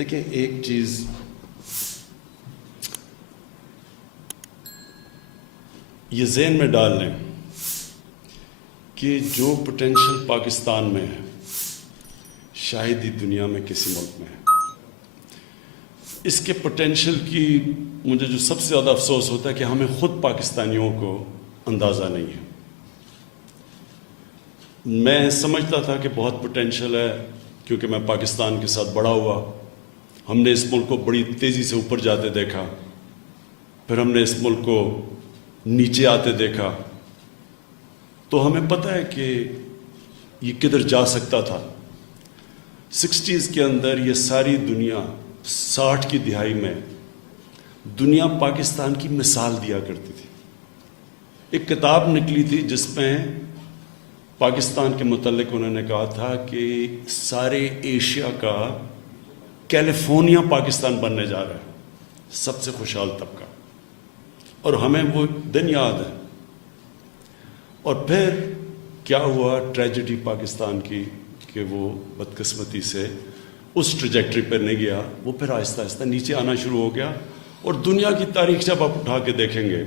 دیکھیں ایک چیز یہ ذہن میں ڈال لیں کہ جو پوٹینشل پاکستان میں ہے شاید ہی دنیا میں کسی ملک میں ہے. اس کے پوٹینشل کی مجھے جو سب سے زیادہ افسوس ہوتا ہے کہ ہمیں خود پاکستانیوں کو اندازہ نہیں ہے. میں سمجھتا تھا کہ بہت پوٹینشل ہے کیونکہ میں پاکستان کے ساتھ بڑا ہوا. ہم نے اس ملک کو بڑی تیزی سے اوپر جاتے دیکھا, پھر ہم نے اس ملک کو نیچے آتے دیکھا, تو ہمیں پتہ ہے کہ یہ کدھر جا سکتا تھا. 60s کے اندر یہ ساری دنیا 60 کی دہائی میں دنیا پاکستان کی مثال دیا کرتی تھی. ایک کتاب نکلی تھی جس میں پاکستان کے متعلق انہوں نے کہا تھا کہ سارے ایشیا کا کیلیفورنیا پاکستان بننے جا رہا ہے, سب سے خوشحال طبقہ. اور ہمیں وہ دن یاد ہے. اور پھر کیا ہوا ٹریجڈی پاکستان کی کہ وہ بدقسمتی سے اس ٹریجیکٹری پر نہیں گیا, وہ پھر آہستہ آہستہ نیچے آنا شروع ہو گیا. اور دنیا کی تاریخ جب آپ اٹھا کے دیکھیں گے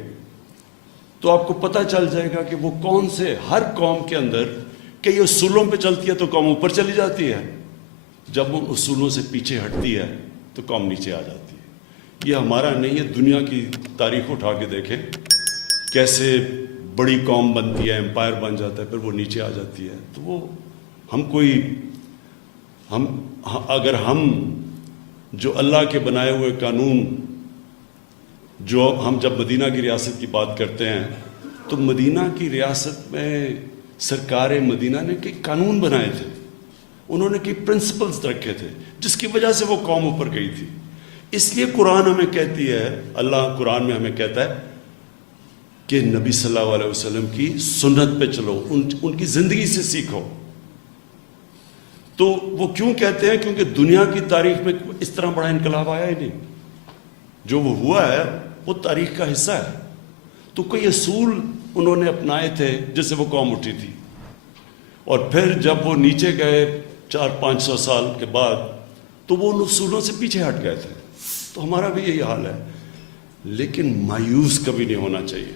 تو آپ کو پتہ چل جائے گا کہ وہ کون سے ہر قوم کے اندر کئی اصولوں پہ چلتی ہے تو قوم اوپر چلی جاتی ہے, جب ان اصولوں سے پیچھے ہٹتی ہے تو قوم نیچے آ جاتی ہے. یہ ہمارا نہیں ہے, دنیا کی تاریخ اٹھا کے دیکھیں کیسے بڑی قوم بنتی ہے, امپائر بن جاتا ہے, پھر وہ نیچے آ جاتی ہے. تو وہ اگر ہم جو اللہ کے بنائے ہوئے قانون, جو ہم جب مدینہ کی ریاست کی بات کرتے ہیں تو مدینہ کی ریاست میں سرکار مدینہ نے کئی قانون بنائے تھے, انہوں نے کئی پرنسپلز رکھے تھے جس کی وجہ سے وہ قوم اوپر گئی تھی. اس لیے قرآن ہمیں کہتی ہے, اللہ قرآن میں ہمیں کہتا ہے کہ نبی صلی اللہ علیہ وسلم کی سنت پہ چلو, ان کی زندگی سے سیکھو. تو وہ کیوں کہتے ہیں؟ کیونکہ دنیا کی تاریخ میں اس طرح بڑا انقلاب آیا ہی نہیں. جو وہ ہوا ہے وہ تاریخ کا حصہ ہے. تو کوئی اصول انہوں نے اپنائے تھے جس سے وہ قوم اٹھی تھی, اور پھر جب وہ نیچے گئے 400-500 سال کے بعد تو وہ ان اصولوں سے پیچھے ہٹ گئے تھے. تو ہمارا بھی یہی حال ہے, لیکن مایوس کبھی نہیں ہونا چاہیے.